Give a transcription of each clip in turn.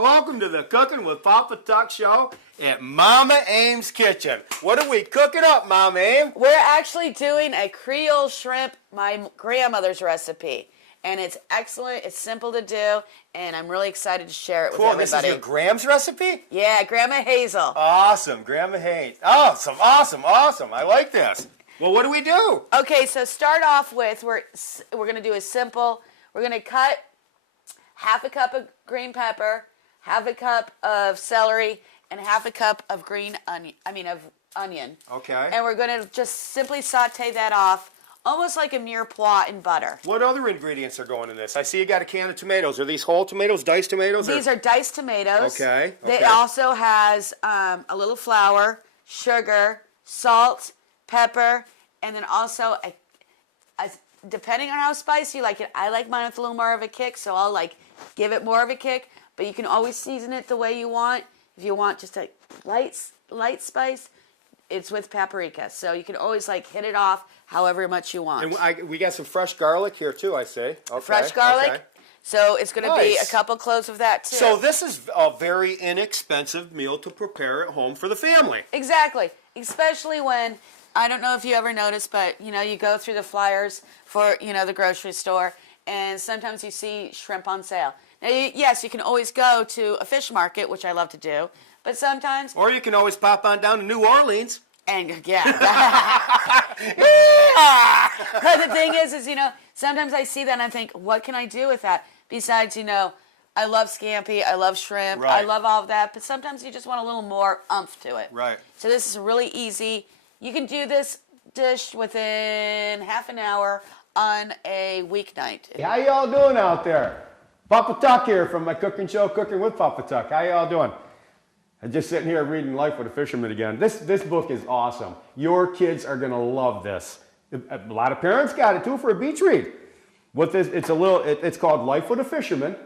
welcome to the Cooking with Papa Tuck show at Mama Ames Kitchen. What are we cooking up, Mama Ames? We're actually doing a Creole shrimp, my grandmother's recipe. And it's excellent, it's simple to do, and I'm really excited to share it with everybody. This is your Gram's recipe? Yeah, Grandma Hazel. Awesome, Grandma Hazel. Awesome. I like this. Well, what do we do? Okay, so start off with, we're going to do a simple, we're going to cut half a cup of green pepper, half a cup of celery, and half a cup of onion. Okay. And we're going to just simply saute that off, almost like a mirepoix in butter. What other ingredients are going in this? I see you got a can of tomatoes. Are these whole tomatoes, diced tomatoes? These are diced tomatoes. Okay. It also has a little flour, sugar, salt, pepper, and then also, depending on how spicy you like it, I like mine with a little more of a kick, so I'll give it more of a kick. But you can always season it the way you want. If you want just a light spice, it's with paprika. So you can always hit it off however much you want. And we got some fresh garlic here too, I say. Okay. Fresh garlic. Okay. So it's going to be a couple cloves of that too. So this is a very inexpensive meal to prepare at home for the family. Exactly. Especially when, I don't know if you ever noticed, but you go through the flyers for the grocery store, and sometimes you see shrimp on sale. Now, yes, you can always go to a fish market, which I love to do, but sometimes... Or you can always pop on down to New Orleans. And, yeah. But the thing is, sometimes I see that and I think, what can I do with that? Besides, I love scampi, I love shrimp, right. I love all of that, but sometimes you just want a little more oomph to it. Right. So this is really easy. You can do this dish within half an hour on a weeknight. How y'all doing out there? Papa Tuck here from my cooking show, Cooking with Papa Tuck. How y'all doing? I'm just sitting here reading Life with a Fisherman again. This book is awesome. Your kids are gonna love this. A lot of parents got it too for a beach read. It's called Life with a Fisherman,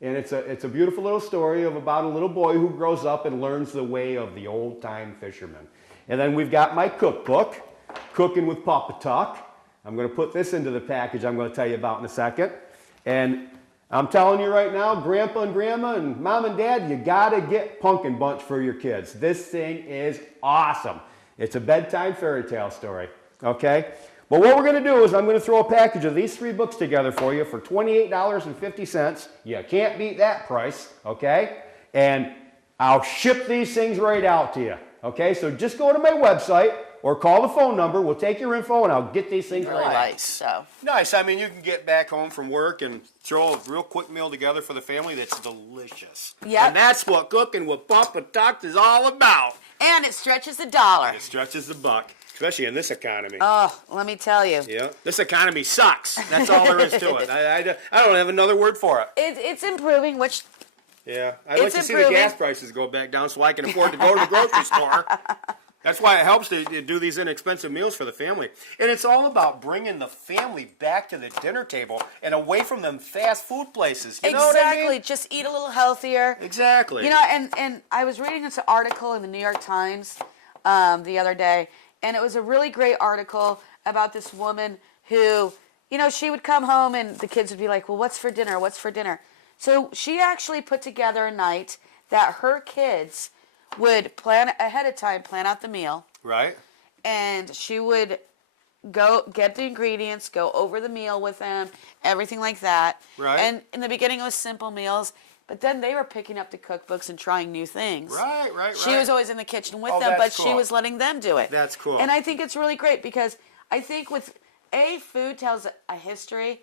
and it's a beautiful little story about a little boy who grows up and learns the way of the old-time fisherman. And then we've got my cookbook, Cooking with Papa Tuck. I'm going to put this into the package I'm going to tell you about in a second. And I'm telling you right now, Grandpa and Grandma and Mom and Dad, you got to get Pumpkin Bunch for your kids. This thing is awesome. It's a bedtime fairy tale story, okay? But what we're going to do is I'm going to throw a package of these 3 books together for you for $28.50. You can't beat that price, okay? And I'll ship these things right out to you, okay? So just go to my website or call the phone number. We'll take your info and I'll get these things right out. Nice. I mean, you can get back home from work and throw a real quick meal together for the family that's delicious. Yep. And that's what Cooking with Papa Tuck is all about. And it stretches the dollar. It stretches the buck. Especially in this economy. Oh, let me tell you. Yeah, this economy sucks. That's all there is to it. I don't have another word for it. It's improving, which... Yeah, I'd like to see the gas prices go back down so I can afford to go to the grocery store. That's why it helps to do these inexpensive meals for the family. And it's all about bringing the family back to the dinner table and away from them fast food places. You know what I mean? Just eat a little healthier. Exactly. And I was reading this article in the New York Times the other day, and it was a really great article about this woman who, she would come home and the kids would be like, well, what's for dinner? What's for dinner? So she actually put together a night that her kids would plan ahead of time, plan out the meal. Right. And she would go get the ingredients, go over the meal with them, everything like that. Right. And in the beginning it was simple meals, but then they were picking up the cookbooks and trying new things. Right. She was always in the kitchen with them, but she was letting them do it. That's cool. And I think it's really great because I think food tells a history.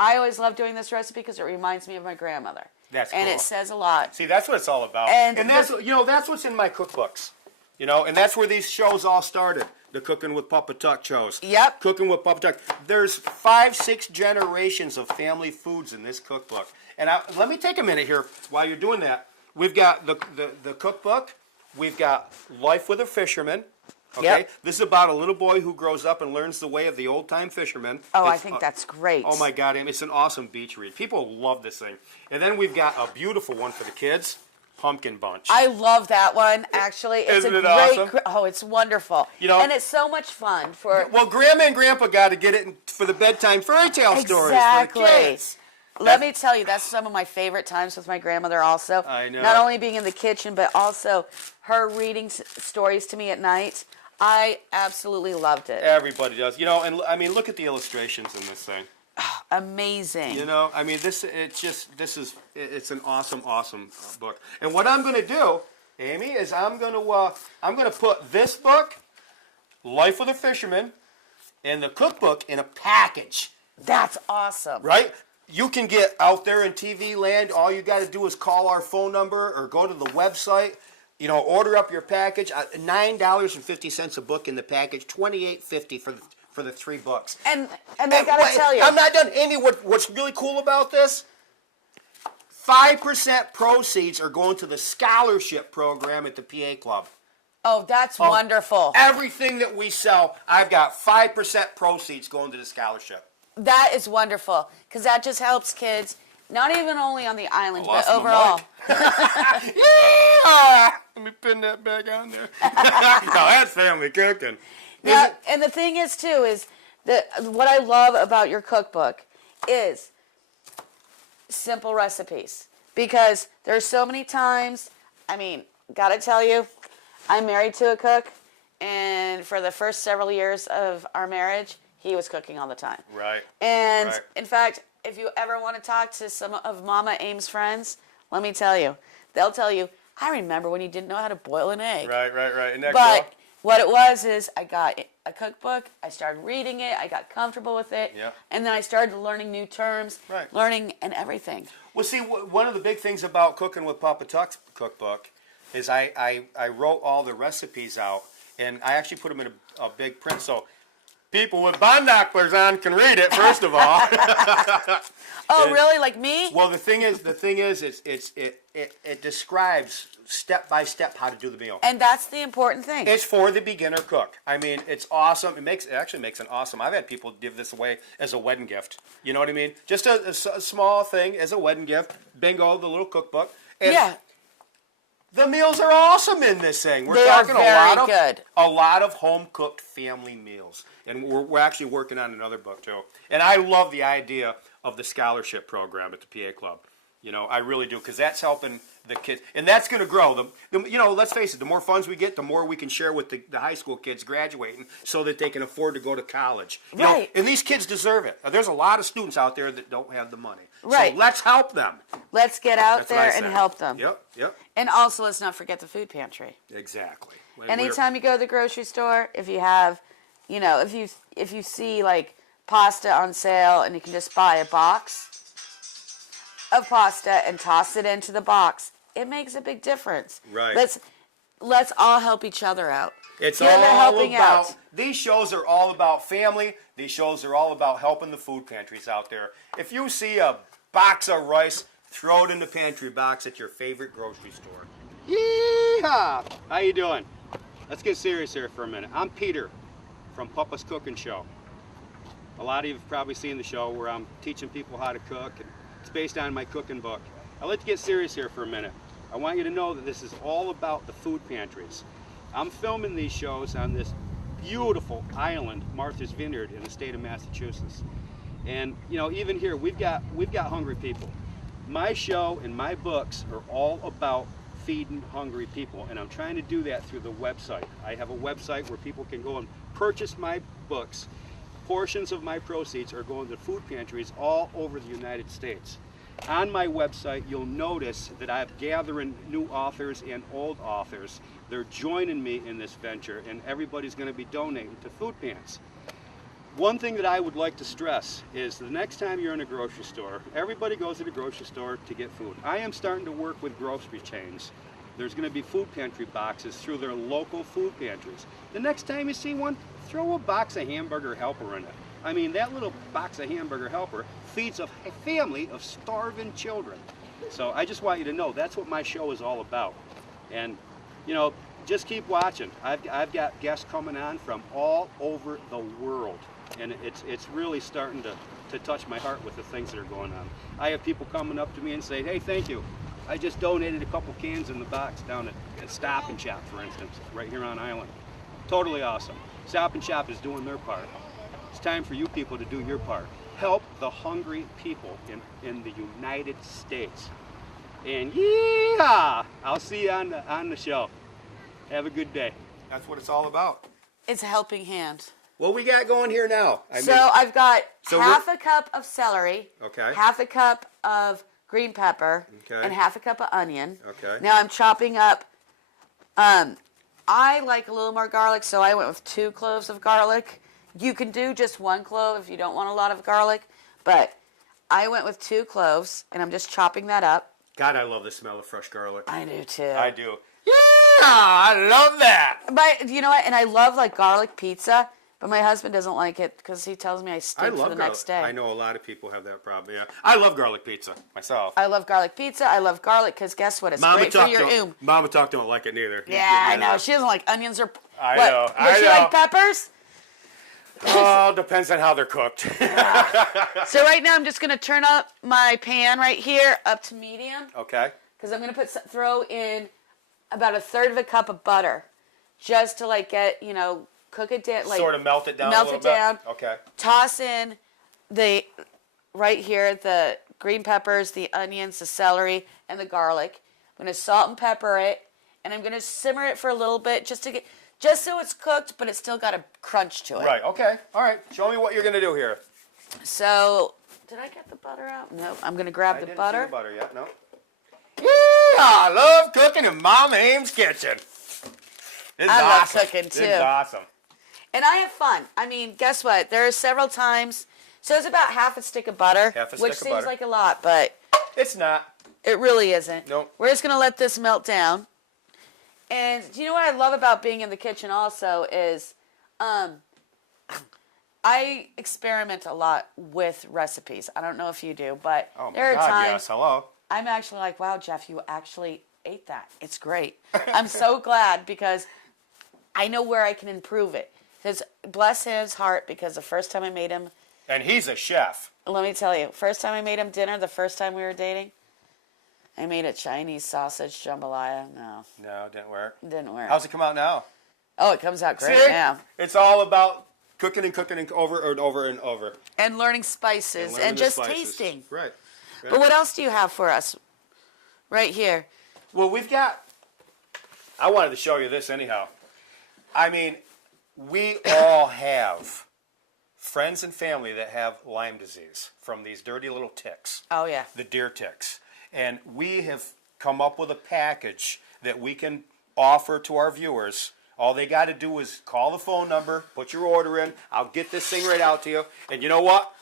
I always love doing this recipe because it reminds me of my grandmother. That's cool. And it says a lot. See, that's what it's all about. And that's what's in my cookbooks. And that's where these shows all started. The Cooking with Papa Tuck shows. Yep. Cooking with Papa Tuck. There's 5, 6 generations of family foods in this cookbook. And let me take a minute here while you're doing that. We've got the cookbook. We've got Life with a Fisherman. Okay, yep. This is about a little boy who grows up and learns the way of the old-time fisherman. Oh, I think that's great. Oh, my God, it's an awesome beach read. People love this thing. And then we've got a beautiful one for the kids, Pumpkin Bunch. I love that one, actually. Isn't it awesome? Oh, it's wonderful. And it's so much fun for... Well, Grandma and Grandpa got to get it for the bedtime fairy tale stories for the kids. Let me tell you, that's some of my favorite times with my grandmother also. I know. Not only being in the kitchen, but also her reading stories to me at night. I absolutely loved it. Everybody does. You know, and I mean, look at the illustrations in this thing. Amazing. You know, I mean, it's an awesome, awesome book. And what I'm going to do, Amy, is I'm going to put this book, Life with a Fisherman, and the cookbook in a package. That's awesome. Right? You can get out there in TV land. All you got to do is call our phone number or go to the website. You know, order up your package. $9.50 a book in the package. $28.50 for the 3 books. And I gotta tell you, I'm not done, Amy. What's really cool about this? 5% proceeds are going to the scholarship program at the PA Club. oh, that's wonderful. Everything that we sell, I've got 5% proceeds going to the scholarship. That is wonderful because that just helps kids, not even only on the island, but lost my overall. Yeah! Let me pin that back on there. No, that's family cooking. Now, and the thing is, too, is that what I love about your cookbook is simple recipes. Because there's so many times, I mean, gotta tell you, I'm married to a cook, and for the first several years of our marriage, he was cooking all the time. Right. And right. in fact, if you ever want to talk to some of Mama Aim's friends, let me tell you, they'll tell you, I remember when you didn't know how to boil an egg. Right. Isn't that But cool? what it was is I got a cookbook, I started reading it, I got comfortable with it, Yeah. and then I started learning new terms, Right. learning and everything. Well, see, one of the big things about Cooking with Papa Tuck's cookbook is I wrote all the recipes out, and I actually put them in a big print, so people with binoculars on can read it, first of all. Oh, And- really? Like me? Well, the thing is, it describes step by step how to do the meal. And that's the important thing. It's for the beginner cook. I mean, it's awesome. It actually makes it awesome. I've had people give this away as a wedding gift. You know what I mean? Just a small thing as a wedding gift. Bingo, the little cookbook. And yeah. the meals are awesome in this thing. We're They are talking very good. a lot of home cooked family meals, and we're actually working on another book too. And I love the idea of the scholarship program at the PA Club. You know, I really do, because that's helping the kids, and that's going to grow. You know, let's face it, the more funds we get, the more we can share with the high school kids graduating, so that they can afford to go to college. You know, Right. and these kids deserve it. There's a lot of students out there that don't have the money. Right. So let's help them. Let's get out That's what I there and say. help them. Yep. And also, let's not forget the food pantry. Exactly. And Anytime you go to the grocery store, if you have, you know, if you see like pasta on sale and you can just buy a box of pasta and toss it into the box, it makes a big difference. Right. Let's all help each other out. It's Together all helping about, out. these shows are all about family. These shows are all about helping the food pantries out there. If you see a box of rice, throw it in the pantry box at your favorite grocery store. Yeehaw! How you doing? Let's get serious here for a minute. I'm Peter from Papa's Cooking Show. A lot of you have probably seen the show where I'm teaching people how to cook, and it's based on my cooking book. Now let's get serious here for a minute. I want you to know that this is all about the food pantries. I'm filming these shows on this beautiful island, Martha's Vineyard, in the state of Massachusetts. And you know, even here, we've got hungry people. My show and my books are all about feeding hungry people, and I'm trying to do that through the website. I have a website where people can go and purchase my books. Portions of my proceeds are going to food pantries all over the United States. On my website, you'll notice that I'm gathering new authors and old authors. They're joining me in this venture, and everybody's going to be donating to food pants. One thing that I would like to stress is the next time you're in a grocery store, everybody goes to the grocery store to get food. I am starting to work with grocery chains. There's going to be food pantry boxes through their local food pantries. The next time you see one, throw a box of Hamburger Helper in it. I mean, that little box of Hamburger Helper feeds a family of starving children. So I just want you to know that's what my show is all about. And, you know, just keep watching. I've got guests coming on from all over the world. And it's really starting to touch my heart with the things that are going on. I have people coming up to me and say, hey, thank you. I just donated a couple cans in the box down at Stop and Shop, for instance, right here on Island. Totally awesome. Stop and Shop is doing their part. it's time for you people to do your part. Help the hungry people in the United States. And yeah, I'll see you on the shelf. Have a good day. That's what it's all about. It's a helping hand. What we got going here now? I've got half a cup of celery, Okay. half a cup of green pepper, Okay. and half a cup of onion. Okay. Now I'm chopping up. I like a little more garlic, so I went with 2 cloves of garlic. You can do just 1 clove if you don't want a lot of garlic, but I went with 2 cloves, and I'm just chopping that up. God, I love the smell of fresh garlic. I do too. I do. Yeah, I love that. But you know what? And I love like garlic pizza, but my husband doesn't like it because he tells me I stink for the next day. I know a lot of people have that problem. Yeah, I love garlic pizza myself. I love garlic pizza. I love garlic because guess what? It's great for your Mama Talk don't like it neither. Yeah, I know. She doesn't like onions or. I what? know. Does she like peppers? Oh, depends on how they're cooked. So right now I'm just gonna turn up my pan right here up to medium. Okay. Because I'm gonna throw in about 1/3 of a cup of butter, just to like get cook it down, like sort of melt it down. Melt a little it down. Bit. Okay. Toss in the green peppers, the onions, the celery, and the garlic. I'm gonna salt and pepper it, and I'm gonna simmer it for a little bit just so it's cooked, but it's still got a crunch to it. Right. Okay. All right. Show me what you're gonna do here. So, did I get the butter out? No. I'm gonna grab the butter. I didn't see the butter yet. No. Yeah, I love cooking in Mama Ames' kitchen. I love cooking too. This is awesome. And I have fun. I mean, guess what? There are several times. So it's about half a stick of butter, which seems like a lot, but it's not. It really isn't. Nope. We're just gonna let this melt down. And do you know what I love about being in the kitchen also is, I experiment a lot with recipes. I don't know if you do, but there are times. Yes. Hello. I'm actually like, wow, Jeff, you actually ate that. It's great. I'm so glad because I know where I can improve it. Because bless his heart, because the first time I made him. And he's a chef. Let me tell you, first time I made him dinner, the first time we were dating, I made a Chinese sausage jambalaya. No, it didn't work. Didn't work. How's it come out now? Oh, it comes out great now. It's all about cooking and over and over and over. And learning spices and just tasting. Right. But what else do you have for us right here? Well, I wanted to show you this anyhow. I mean, we all have friends and family that have Lyme disease from these dirty little ticks. Oh, yeah. The deer ticks. And we have come up with a package that we can offer to our viewers. All they got to do is call the phone number, put your order in. I'll get this thing right out to you. And you know what?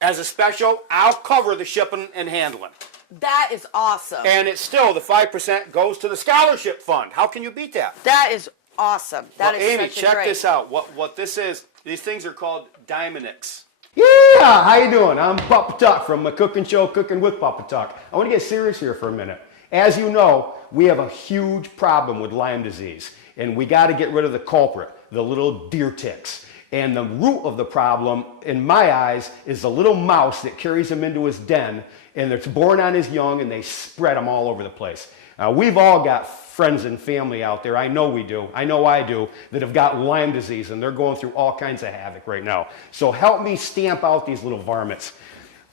As a special, I'll cover the shipping and handling. That is awesome. And it's still, the 5% goes to the scholarship fund. How can you beat that? That is awesome. That is Amy, such a check great. this out. What this is, these things are called Diamonix. Yeah, how you doing? I'm Papa Tuck from my cooking show, Cooking with Papa Tuck. I want to get serious here for a minute. As you know, we have a huge problem with Lyme disease, and we got to get rid of the culprit, the little deer ticks. And the root of the problem, in my eyes, is the little mouse that carries him into his den, and it's born on his young, and they spread them all over the place. We've all got friends and family out there, I know we do, I know I do, that have got Lyme disease, and they're going through all kinds of havoc right now. So help me stamp out these little varmints.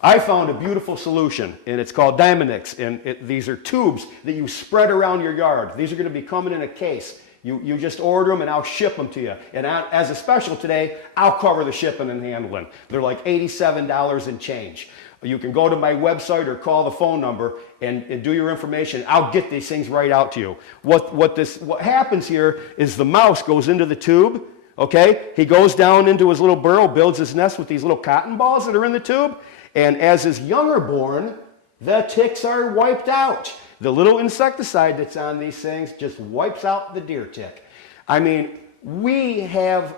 I found a beautiful solution, and it's called Diamonix, and these are tubes that you spread around your yard. These are going to be coming in a case. You just order them, and I'll ship them to you. And as a special today, I'll cover the shipping and handling. They're like $87 and change. You can go to my website or call the phone number and do your information. I'll get these things right out to you. What happens here is the mouse goes into the tube, okay? He goes down into his little burrow, builds his nest with these little cotton balls that are in the tube, and as his young are born, the ticks are wiped out. The little insecticide that's on these things just wipes out the deer tick. I mean, we have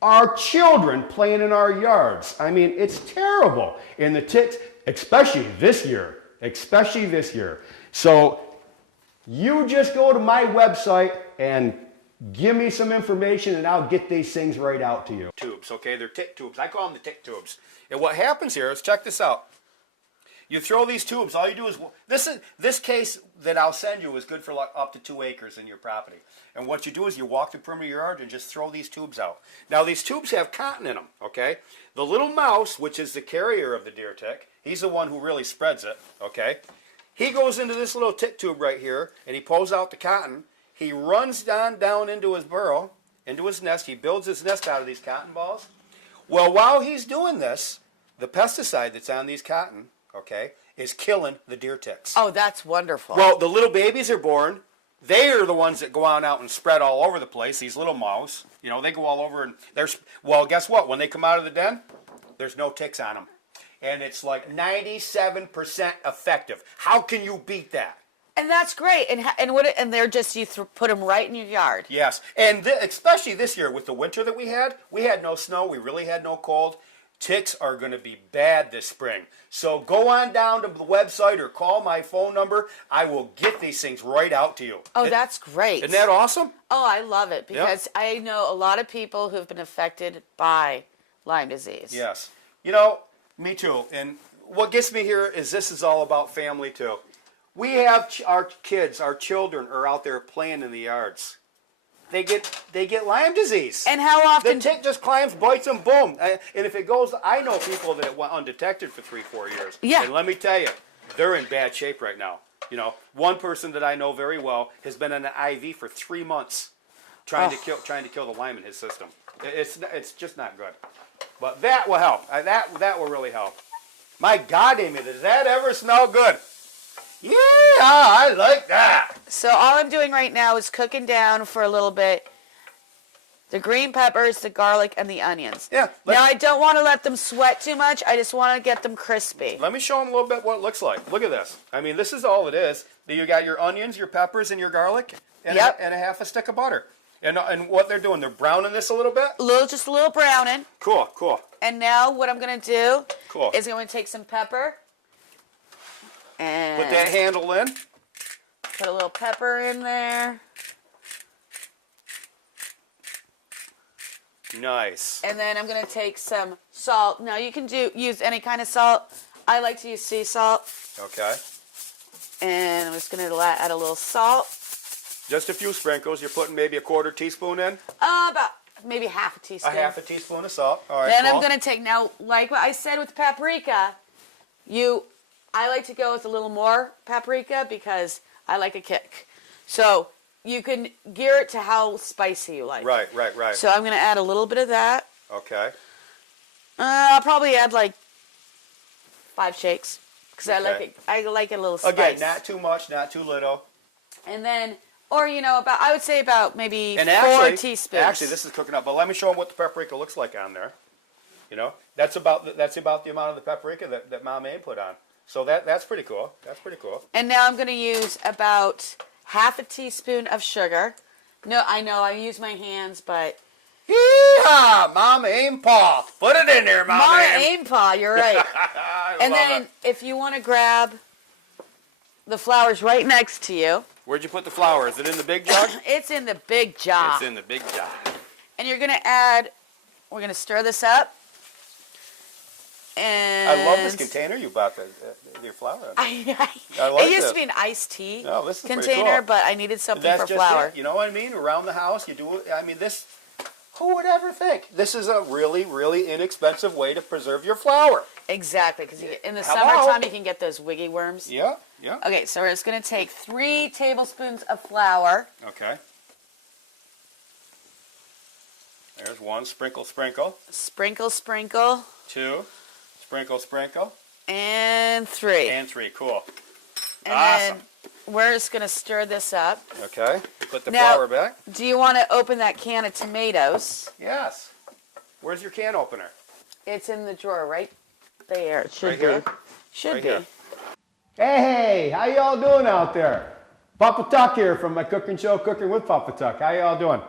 our children playing in our yards. I mean, it's terrible. And the ticks, especially this year. So you just go to my website and give me some information and I'll get these things right out to you. Tubes, okay? They're tick tubes. I call them the tick tubes. And what happens here is, check this out. You throw these tubes. All you do is this case that I'll send you is good for like up to 2 acres in your property. And what you do is you walk the perimeter of your yard and just throw these tubes out. Now these tubes have cotton in them. Okay. The little mouse, which is the carrier of the deer tick, he's the one who really spreads it. Okay. He goes into this little tick tube right here, and he pulls out the cotton. He runs down into his burrow, into his nest. He builds his nest out of these cotton balls. Well, while he's doing this, the pesticide that's on these cotton, okay, is killing the deer ticks. Oh, that's wonderful. Well, the little babies are born. They are the ones that go on out and spread all over the place. These little mouse, you know, they go all over, and well, guess what? When they come out of the den, there's no ticks on them. And it's like 97% effective. How can you beat that? And that's great. And they're just, put them right in your yard. Yes. And especially this year with the winter that we had no snow. We really had no cold. Ticks are going to be bad this spring. So go on down to the website or call my phone number. I will get these things right out to you. Oh, that's great. Isn't that awesome? Oh, I love it because Yep. I know a lot of people who have been affected by Lyme disease. Yes. You know, me too. And what gets me here is this is all about family too. We have our kids, our children are out there playing in the yards. They get Lyme disease. And how often? The tick just climbs, bites them, boom. And if it goes, I know people that it went undetected for 3-4 years. Yeah. And let me tell you, they're in bad shape right now. You know, one person that I know very well has been on an IV for 3 months, trying to kill the Lyme in his system. It's just not good. But that will help. That will really help. My God, Amy, does that ever smell good? Yeah, I like that. So all I'm doing right now is cooking down for a little bit the green peppers, the garlic, and the onions. Yeah. Now I don't want to let them sweat too much. I just want to get them crispy. Let me show them a little bit what it looks like. Look at this. I mean, this is all it is. You got your onions, your peppers, and your garlic, and, Yep. and a half a stick of butter. And what they're doing, they're browning this a little bit. Just a little browning. Cool, cool. And now what I'm going to do Cool. is I'm going to take some pepper and Put that handle in. put a little pepper in there. Nice. And then I'm going to take some salt. Now you can use any kind of salt. I like to use sea salt. Okay. And I'm just going to add a little salt. Just a few sprinkles. You're putting maybe a 1/4 teaspoon in. About maybe half a teaspoon. A half a teaspoon of salt. All right. Then cool. I'm going to take, now like what I said with paprika, I like to go with a little more paprika because I like a kick. So you can gear it to how spicy you like. Right. So I'm going to add a little bit of that. Okay. I'll probably add like 5 shakes because Okay. I like it a little spicy. Again, not too much, not too little. And then, or I would say about maybe And 4 teaspoons. Actually, this is cooking up. But let me show them what the paprika looks like on there. You know, that's about the amount of the paprika that Mom Aim put on. So that's pretty cool. That's pretty cool. And now I'm going to use about half a teaspoon of sugar. No, I know I use my hands, but Yeehaw! Mama Aim Paw. Put it in there, Mama Mama Aim. Aim Paw, you're right. I And love then it. if you want to grab the flour's right next to you. Where'd you put the flour? Is it in the big jug? It's in the big jar. It's in the big jug. And you're going to we're going to stir this up. And I love this container you bought your flour in. I like it used this. to be an iced tea No, this is pretty container, cool. but I needed something That's for just flour. it. You know what I mean? Around the house, you do it. I mean, who would ever think? This is a really, really inexpensive way to preserve your flour. Exactly, because in the Hello? summertime you can get those wiggy worms. Yeah. Okay, so we're just going to take 3 tablespoons of flour. Okay. There's 1. Sprinkle, sprinkle. Sprinkle, sprinkle. 2. Sprinkle, sprinkle. And 3. And 3. Cool. And awesome. then we're just going to stir this up. Okay. Put the Now- flour back. Do you want to open that can of tomatoes? Yes. Where's your can opener? It's in the drawer right there. It should Right here? be. Should Right be. here. Hey, how y'all doing out there? Papa Tuck here from my cooking show, Cooking with Papa Tuck. How y'all doing?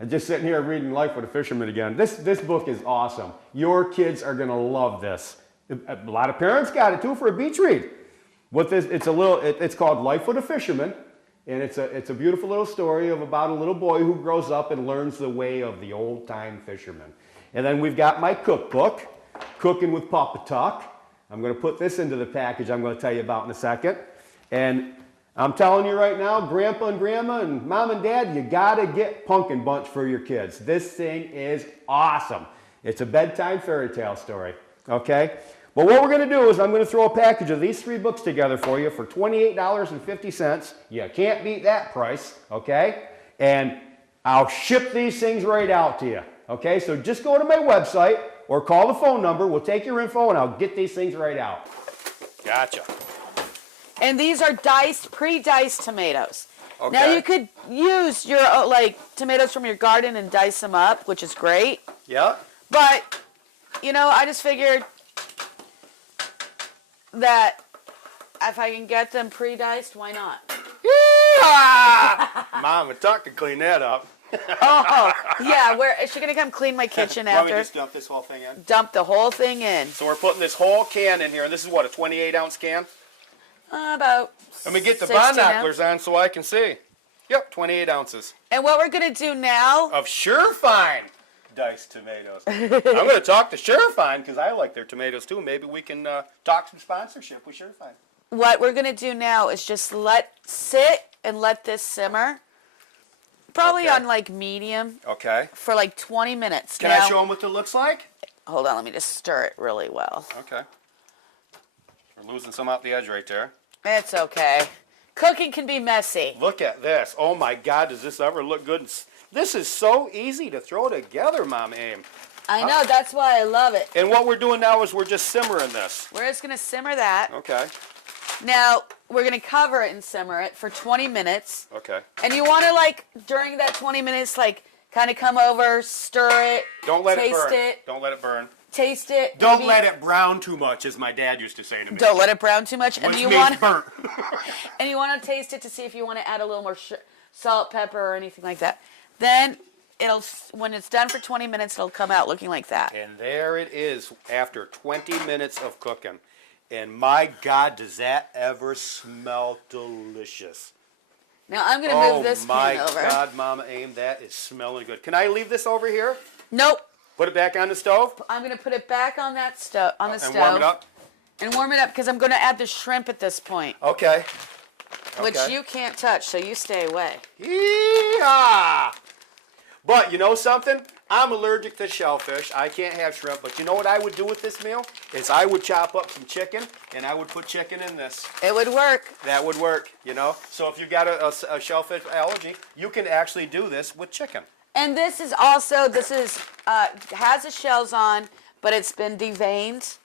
I'm just sitting here reading Life with a Fisherman again. This book is awesome. Your kids are gonna love this. A lot of parents got it too for a beach read. It's called Life with a Fisherman, and it's a beautiful little story about a little boy who grows up and learns the way of the old time fisherman. And then we've got my cookbook, Cooking with Papa Tuck. I'm going to put this into the package I'm going to tell you about in a second. And I'm telling you right now, Grandpa and Grandma and Mom and Dad, you got to get Pumpkin Bunch for your kids. This thing is awesome. It's a bedtime fairy tale story, okay? But what we're going to do is I'm going to throw a package of these 3 books together for you for $28.50. You can't beat that price, okay? And I'll ship these things right out to you, okay? So just go to my website or call the phone number. We'll take your info and I'll get these things right out. Gotcha. And these are diced, pre-diced tomatoes. Okay. Now you could use your tomatoes from your garden and dice them up, which is great. Yeah. But, you know, I just figured that if I can get them pre-diced, why not? Yeah! Mom and Tuck can clean that up. Oh, yeah. Where is she gonna come clean my kitchen Why don't we after? just dump this whole thing in? Dump the whole thing in. So we're putting this whole can in here, and this is what, a 28-ounce can? About. Let me get the 16 binoculars on so I can see. Yep, 28 ounces And what we're gonna do now? of Surefine diced tomatoes. I'm going to talk to Surefine because I like their tomatoes too. Maybe we can talk some sponsorship with Surefine. What we're gonna do now is just sit and let this simmer. Probably Okay. on like medium Okay. for like 20 minutes. Can now, I show them what it looks like? Hold on, let me just stir it really well. Okay. We're losing some out the edge right there. It's okay. Cooking can be messy. Look at this. Oh my God, does this ever look good? This is so easy to throw together, Mom Aim. I know, that's why I love it. And what we're doing now is we're just simmering this. We're just gonna simmer that. Okay. Now, we're gonna cover it and simmer it for 20 minutes. Okay. And you wanna during that 20 minutes, kind of come over, stir it, Don't let taste it burn. it, Don't let it burn. taste it. Don't maybe- let it brown too much, as my dad used to say to me. Don't let it brown too much. And Which you means want burnt. and you want to taste it to see if you want to add a little more salt, pepper, or anything like that. Then when it's done for 20 minutes, it'll come out looking like that. And there it is after 20 minutes of cooking. And my God, does that ever smell delicious. Now I'm going to move this Oh my pan over. God, Mama Aim, that is smelling good. Can I leave this over here? Nope. Put it back on the stove? I'm going to put it back on that stove And warm it up? And warm it up because I'm going to add the shrimp at this point, Okay. which Okay. you can't touch, so you stay away. Yeehaw! But you know something? I'm allergic to shellfish. I can't have shrimp. But you know what I would do with this meal? Is I would chop up some chicken, and I would put chicken in this. It would work. That would work, you know? So if you've got a shellfish allergy, you can actually do this with chicken. And this is has the shells on, but it's been deveined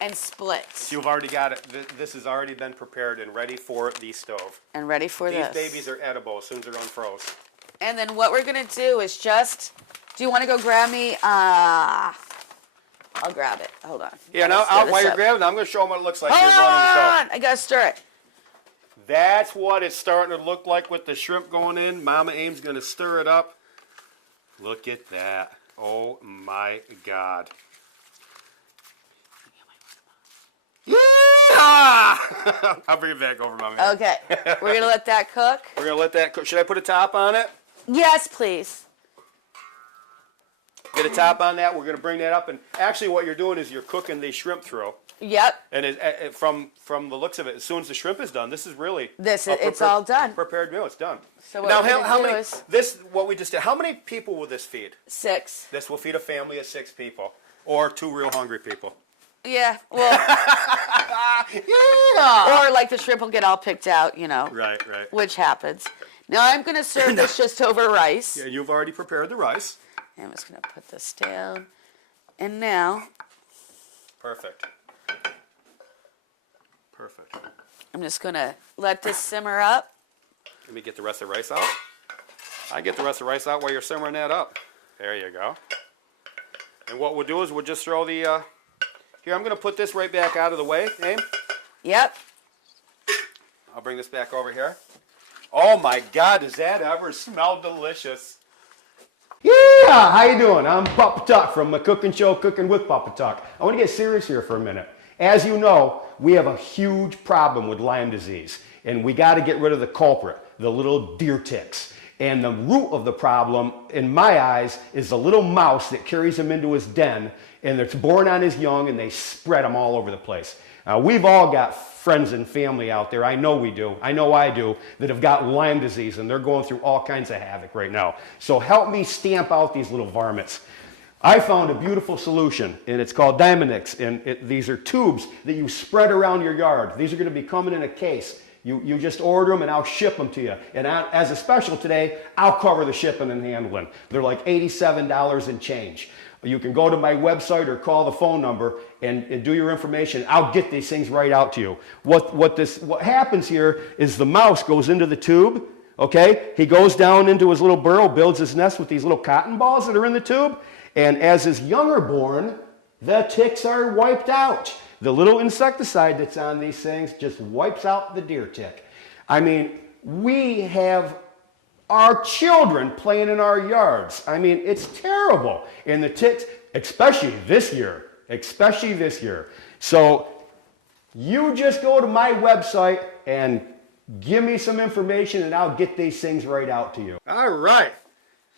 and split. You've already got it. This has already been prepared and ready for the stove. And ready for These this. babies are edible as soon as they're unfroze. And then what we're going to do is do you want to go grab me? I'll grab it. Hold on. Yeah, Gotta now stir this while you're up. grabbing it, I'm going to show them what it looks like. Hold Here's one in the stove. on! I got to stir it. That's what it's starting to look like with the shrimp going in. Mama Aim's going to stir it up. Look at that. Oh my God. Yeah! I'll bring it back over, Mama Aim. Okay. We're going to let that cook. We're going to let that cook. Should I put a top on it? Yes, please. Get a top on that. We're going to bring that up. And actually what you're doing is you're cooking the shrimp through. Yep. And from the looks of it, as soon as the shrimp is done, this is really It's all done. prepared meal. It's done. So what now, we're gonna how do many? is- What we just did. How many people will this feed? 6. This will feed a family of 6 people, or 2 real hungry people. Yeah. Well, Yeah. or the shrimp will get all picked out, Right. which happens. Now I'm going to serve this just over rice. Yeah, you've already prepared the rice. I'm just going to put this down. And now Perfect. I'm just going to let this simmer up. Let me get the rest of the rice out. I get the rest of the rice out while you're simmering that up. There you go. And what we'll do is we'll just throw the. Here, I'm going to put this right back out of the way, Aim. Yep. I'll bring this back over here. Oh my God, does that ever smell delicious? Yeah, how you doing? I'm Papa Tuck from my cooking show, Cooking with Papa Tuck. I want to get serious here for a minute. As you know, we have a huge problem with Lyme disease, and we got to get rid of the culprit, the little deer ticks. And the root of the problem, in my eyes, is the little mouse that carries him into his den, and it's born on his young, and they spread them all over the place. We've all got friends and family out there, I know we do, I know I do, that have got Lyme disease, and they're going through all kinds of havoc right now. So help me stamp out these little varmints. I found a beautiful solution, and it's called Diamondix, and these are tubes that you spread around your yard. These are going to be coming in a case. You just order them, and I'll ship them to you. And as a special today, I'll cover the shipping and handling. They're like $87 and change. You can go to my website or call the phone number and do your information. I'll get these things right out to you. What happens here is the mouse goes into the tube, okay? He goes down into his little burrow, builds his nest with these little cotton balls that are in the tube, and as his young are born, the ticks are wiped out. The little insecticide that's on these things just wipes out the deer tick. I mean, we have our children playing in our yards. I mean, it's terrible. And the ticks, especially this year. So you just go to my website and give me some information, and I'll get these things right out to you. All right.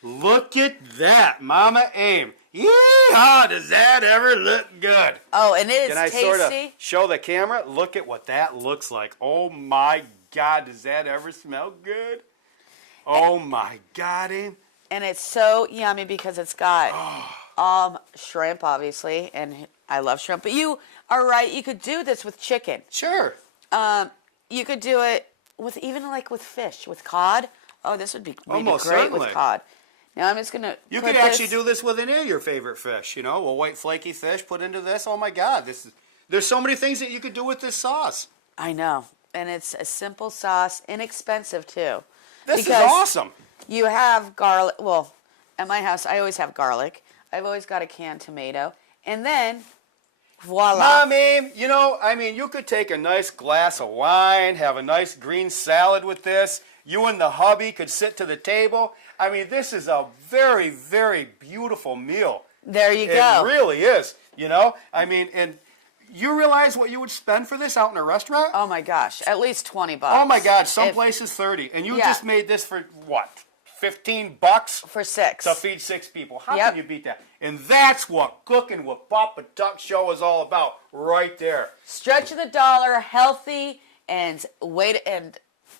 Look at that, Mama Aim. Yeehaw, does that ever look good? Oh, and it is Can I tasty. sort of show the camera? Look at what that looks like. Oh my God, does that ever smell good? Oh my God, Aim. And it's so yummy because it's got shrimp, obviously, and I love shrimp. But you are right, you could do this with chicken. Sure. You could do it with even like with fish, with cod. Oh, this would be Almost great certainly. with cod. Now I'm just gonna. You could actually do this with any of your favorite fish. You know, a white flaky fish put into this. Oh my God, there's so many things that you could do with this sauce. I know, and it's a simple sauce, inexpensive too. This is awesome. You have garlic. Well, at my house, I always have garlic. I've always got a canned tomato, and then voila. Mom, Aim, you know, I mean, you could take a nice glass of wine, have a nice green salad with this. You and the hubby could sit to the table. I mean, this is a very, very beautiful meal. There you go. It really is, you know? I mean, and you realize what you would spend for this out in a restaurant? Oh my gosh, at least $20. Oh my God, some places 30. And you just made this for what? $15 for 6 to feed 6 people. How Yep. can you beat that? And that's what Cooking with Papa Tuck show is all about, right there. Stretch of the dollar, healthy and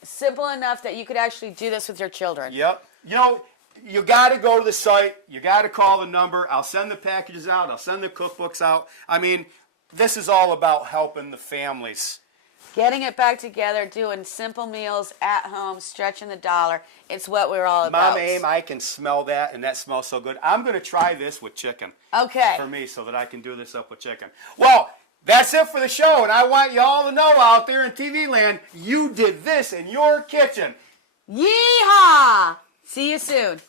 simple enough that you could actually do this with your children. Yep. You know, you got to go to the site. You got to call the number. I'll send the packages out. I'll send the cookbooks out. I mean, this is all about helping the families. Getting it back together, doing simple meals at home, stretching the dollar. It's what we're all about. Mama Aim, I can smell that, and that smells so good. I'm going to try this with chicken. Okay. For me, so that I can do this up with chicken. Well, that's it for the show, and I want you all to know out there in TV land, you did this in your kitchen. Yeehaw! See you soon.